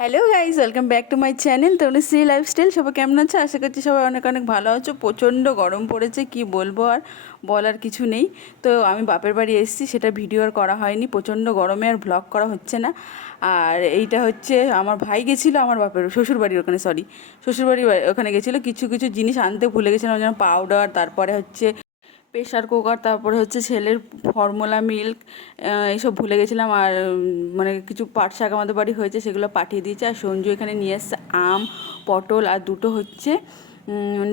Hello guys welcome back to my channel Tanushree lifestyle সবাই কেমন আছে? আশা করছি সবাই অনেক অনেক ভালো আছো। প্রচণ্ড গরম পড়েছে, কি বলব আর বলার কিছু নেই। তো আমি বাপের বাড়ি এসেছি, সেটা ভিডিও আর করা হয়নি। প্রচণ্ড গরমে আর ব্লগ করা হচ্ছে না। আর এইটা হচ্ছে, আমার ভাই গেছিল আমার বাপের, শ্বশুরবাড়ির ওখানে সরি শ্বশুরবাড়ির ওখানে গেছিল, কিছু কিছু জিনিস আনতে ভুলে গেছিলাম, যেমন পাউডার তারপরে হচ্ছে প্রেশার কুকার তারপরে হচ্ছে ছেলের ফর্মুলা মিল্ক এইসব ভুলে গেছিলাম আর মানে কিছু পাট শাক আমাদের বাড়ি হয়েছে সেগুলো পাঠিয়ে দিয়েছে। আর সঞ্জু এখানে নিয়ে এসছে আম, পটল আর দুটো হচ্ছে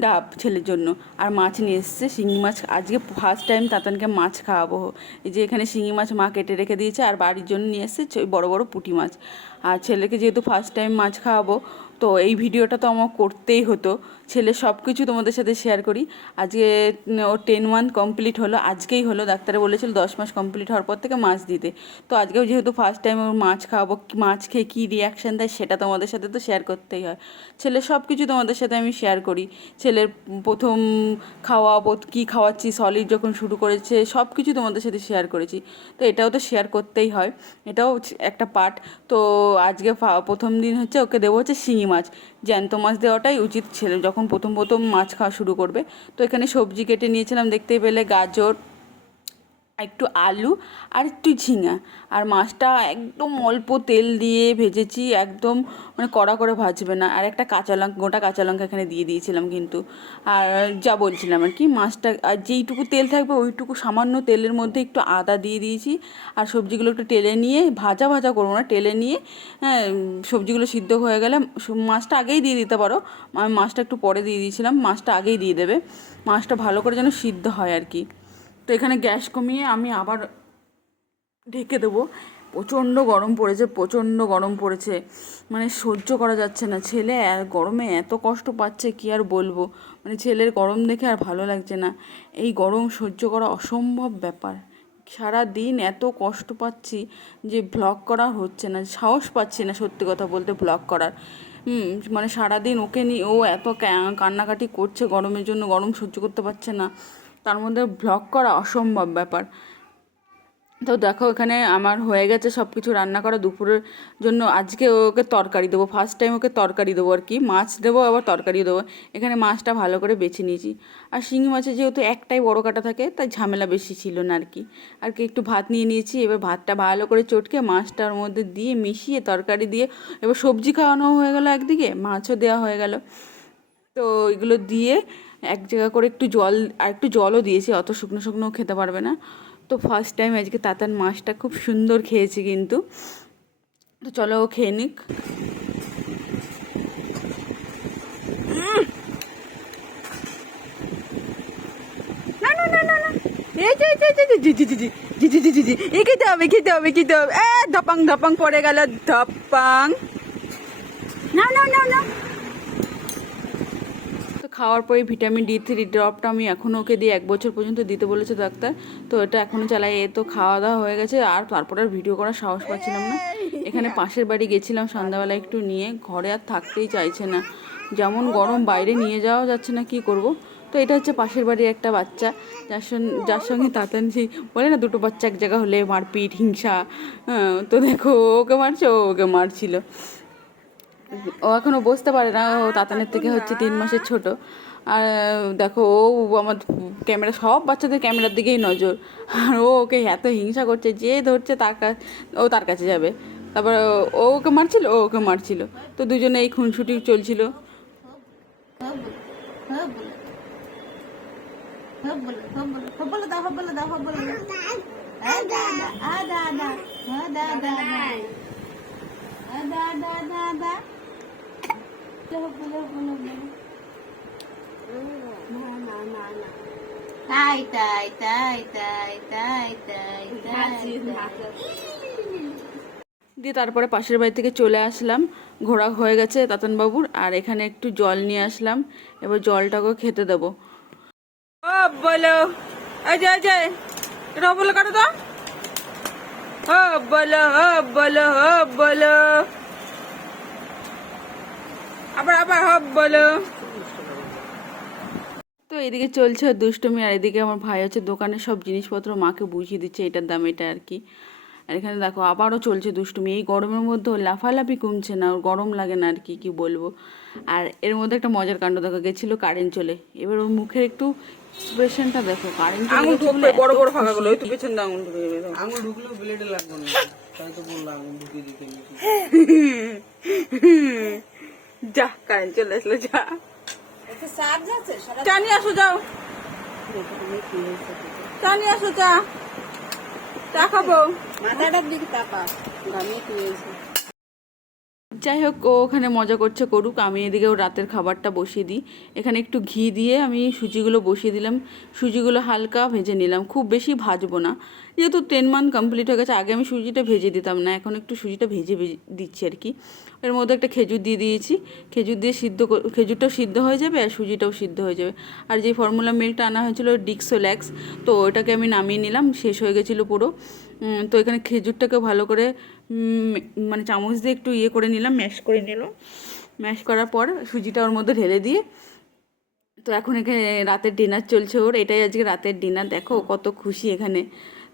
ডাব ছেলের জন্য। আর মাছ নিয়ে এসছে, শিঙি মাছ। আজকে ফার্স্ট টাইম তাতানকে মাছ খাওয়াবো। এই যে এখানে শিঙি মাছ মা কেটে রেখে দিয়েছে আর বাড়ির জন্য নিয়ে এসছে বড় বড় পুঁটি মাছ। আর ছেলেকে যেহেতু ফার্স্ট টাইম মাছ খাওয়াবো তো এই ভিডিওটা তো আমার করতেই হতো। ছেলে সব কিছু তোমাদের সাথে শেয়ার করি। আজকে ও টেন মান্থ কমপ্লিট হলো। আজকেই হলো, ডাক্তারে বলেছিল দশ মাস কমপ্লিট হওয়ার পর থেকে মাছ দিতে। তো আজকেও যেহেতু ফার্স্ট টাইম ওর মাছ খাওয়াবো মাছ খেয়ে কী রিয়াকশান দেয় সেটা তোমাদের সাথে তো শেয়ার করতেই হয়। ছেলের সব কিছু তোমাদের সাথে আমি শেয়ার করি। ছেলের প্রথম খাওয়া কী খাওয়াচ্ছি সলিড যখন শুরু করেছে সব কিছু তোমাদের সাথে শেয়ার করেছি। তো এটাও তো শেয়ার করতেই হয়। এটাও একটা পার্ট তো আজকে প্রথম দিন হচ্ছে ওকে দেবো হচ্ছে শিঙি মাছ। জ্যান্ত মাছ দেওয়াটাই উচিত ছিল। যখন প্রথম প্রথম মাছ খাওয়া শুরু করবে, তো এখানে সবজি কেটে নিয়েছিলাম, দেখতেই পেলে গাজর একটু আলু আর একটু ঝিঙা। আর মাছটা একদম অল্প তেল দিয়ে ভেজেছি, একদম মানে কড়া করে ভাজবে না। আর একটা কাঁচা লঙ্কা গোটা কাঁচা লঙ্কা এখানে দিয়ে দিয়েছিলাম কিন্তু। আর যা বলছিলাম আর কি, মাছটা, আর যেইটুকু তেল থাকবে ওইটুকু সামান্য তেলের মধ্যে একটু আদা দিয়ে দিয়েছি। আর সবজিগুলো একটু টেলে নিয়ে, ভাজা ভাজা করব না, টেলে নিয়ে হ্যাঁ সবজিগুলো সিদ্ধ হয়ে গেলে মাছটা আগেই দিয়ে দিতে পারো। আমি মাছটা একটু পরে দিয়ে দিয়েছিলাম, মাছটা আগেই দিয়ে দেবে। মাছটা ভালো করে যেন সিদ্ধ হয় আর কি। তো এখানে গ্যাস কমিয়ে আমি আবার ঢেকে দেবো। প্রচণ্ড গরম পড়েছে, প্রচণ্ড গরম পড়েছে। মানে সহ্য করা যাচ্ছে না। ছেলে গরমে এত কষ্ট পাচ্ছে, কি আর বলব? মানে ছেলের গরম দেখে আর ভালো লাগছে না। এই গরম সহ্য করা অসম্ভব ব্যাপার। সারা দিন এত কষ্ট পাচ্ছি যে ব্লগ করা হচ্ছে না, সাহস পাচ্ছি না সত্যি কথা বলতে ব্লগ করার। মানে সারাদিন ওকে নিয়ে ও এত কান্নাকাটি করছে গরমের জন্য, গরম সহ্য করতে পারছে না। তার মধ্যে ব্লগ করা অসম্ভব ব্যাপার। তো দেখো এখানে আমার হয়ে গেছে সব কিছু রান্না করা দুপুরের জন্য। আজকে ওকে তরকারি দেবো ফার্স্ট টাইম ওকে তরকারি দেবো আর কি। মাছ দেবো, আবার তরকারি দেবো। এখানে মাছটা ভালো করে বেছে নিয়েছি। আর শিঙি মাছে যেহেতু একটাই বড় কাটা থাকে, তাই ঝামেলা বেশি ছিল না আর কি। আর কি একটু ভাত নিয়ে নিয়েছি, এবার ভাতটা ভালো করে চটকে মাছটার মধ্যে দিয়ে মিশিয়ে তরকারি দিয়ে, এবার সবজি খাওয়ানো হয়ে গেলো একদিকে, মাছও দেওয়া হয়ে গেল। তো এগুলো দিয়ে এক জায়গা করে একটু জল, আর একটু জলও দিয়েছি, অত শুকনো শুকনোও খেতে পারবে না। তো ফার্স্ট টাইম আজকে তাঁতার মাছটা খুব সুন্দর খেয়েছি কিন্তু। তো চলো ও খেয়ে নিক। খেতে হবে খেতে হবে খেতে হবে। ধপাং ধপাং পরে গেল, ধপাং। না না না না। খাওয়ার পরে ভিটামিন ডি থ্রি ড্রপটা আমি এখনও ওকে দিয়ে এক বছর পর্যন্ত দিতে বলেছে ডাক্তার। তো এটা এখনও চালাই, এ তো খাওয়া দাওয়া হয়ে গেছে। আর তারপরে আর ভিডিও করার সাহস পাচ্ছিলাম না। এখানে পাশের বাড়ি গেছিলাম সন্ধ্যাবেলা একটু নিয়ে, ঘরে আর থাকতেই চাইছে না। যেমন গরম বাইরে নিয়ে যাওয়া যাচ্ছে না, কি করব? তো এটা হচ্ছে পাশের বাড়ির একটা বাচ্চা। যার সঙ্গে যার সঙ্গে তাতান সেই বলে না, দুটো বাচ্চা এক জায়গা হলে মারপিট, হিংসা তো দেখো ওকে মারছে ওকে মারছিল। ও এখনও বসতে পারে না ও তাতানের থেকে হচ্ছে তিন মাসের ছোট আর দেখো ও আমার ক্যামেরা সব বাচ্চাদের ক্যামেরার দিকেই নজর আর ও ওকে এত হিংসা করছে যে ধরছে তার কাছে ও তার কাছে যাবে তারপর ও ওকে মারছিল ও ওকে মারছিল তো দুজনে এই খুনসুটি চলছিল হব্বল তাই তাই তাই তাই তাই তাই তাই দিয়ে তারপরে পাশের বাড়ি থেকে চলে আসলাম। ঘোরা হয়ে গেছে তাতনবাবুর আর এখানে একটু জল নিয়ে আসলাম। এবার জলটাকেও খেতে দেবো। ও বলো। এই যে এই যে এটা বলো কাটো তো। ও বলো ও বলো ও বলো। আবার হব বলো। তো এদিকে চলছে দুষ্টুমি আর এদিকে আমার ভাই হচ্ছে দোকানে সব জিনিসপত্র মাকে বুঝিয়ে দিচ্ছে এটার দাম এটা আর কি। আর এখানে দেখো আবারও চলছে দুষ্টুমি। এই গরমের মধ্যে ও লাফালাফি কমছে না ওর গরম লাগে না আর কি কি বলব। আর এর মধ্যে একটা মজার কাণ্ড দেখো গেছিল কারেন্ট চলে। এবার ওর মুখের একটু এক্সপ্রেশনটা দেখো কারেন্ট আঙুল ঢুকবে বড় বড় ফাঁকাগুলো ওই তো পেছন দিয়ে আঙুল ঢুকে যাবে আঙুল ঢুকলেও ব্লেডে লাগবে না। তাই তো বললাম আঙুল ঢুকিয়ে দিতে যা কারেন্ট চলে আসলো যা। টানি আসো যাও। টানি আসো চা চা খাব। মাথাটার দিকে তাপা। ঘামিয়ে তুলেছে যাই হোক ও ওখানে মজা করছে করুক, আমি এদিকে ও রাতের খাবারটা বসিয়ে দিই। এখানে একটু ঘি দিয়ে আমি সুজিগুলো বসিয়ে দিলাম। সুজিগুলো হালকা ভেজে নিলাম, খুব বেশি ভাজবো না। যেহেতু টেন মান্থ কমপ্লিট হয়ে গেছে, আগে আমি সুজিটা ভেজে দিতাম না, এখন একটু সুজিটা ভেজে দিচ্ছি আর কি। এর মধ্যে একটা খেজুর দিয়ে দিয়েছি, খেজুর দিয়ে সিদ্ধ খেজুরটাও সিদ্ধ হয়ে যাবে আর সুজিটাও সিদ্ধ হয়ে যাবে। আর যে ফর্মুলা মিল্কটা আনা হয়েছিল ডিক্সোল্যাক্স তো ওটাকে আমি নামিয়ে নিলাম, শেষ হয়ে গেছিল পুরো। তো এখানে খেজুরটাকে ভালো করে মানে চামচ দিয়ে একটু ইয়ে করে নিলাম ম্যাশ করে নিলাম ম্যাশ করার পর সুজিটা ওর মধ্যে ঢেলে দিয়ে তো এখন এখানে রাতের ডিনার চলছে ওর এটাই আজকে রাতের ডিনার দেখো কত খুশি এখানে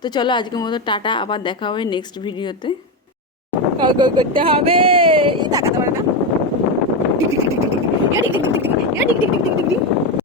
তো চলো আজকের মতো টাটা আবার দেখা হবে নেক্সট ভিডিওতে করতে হবে টাকা দেওয়ার না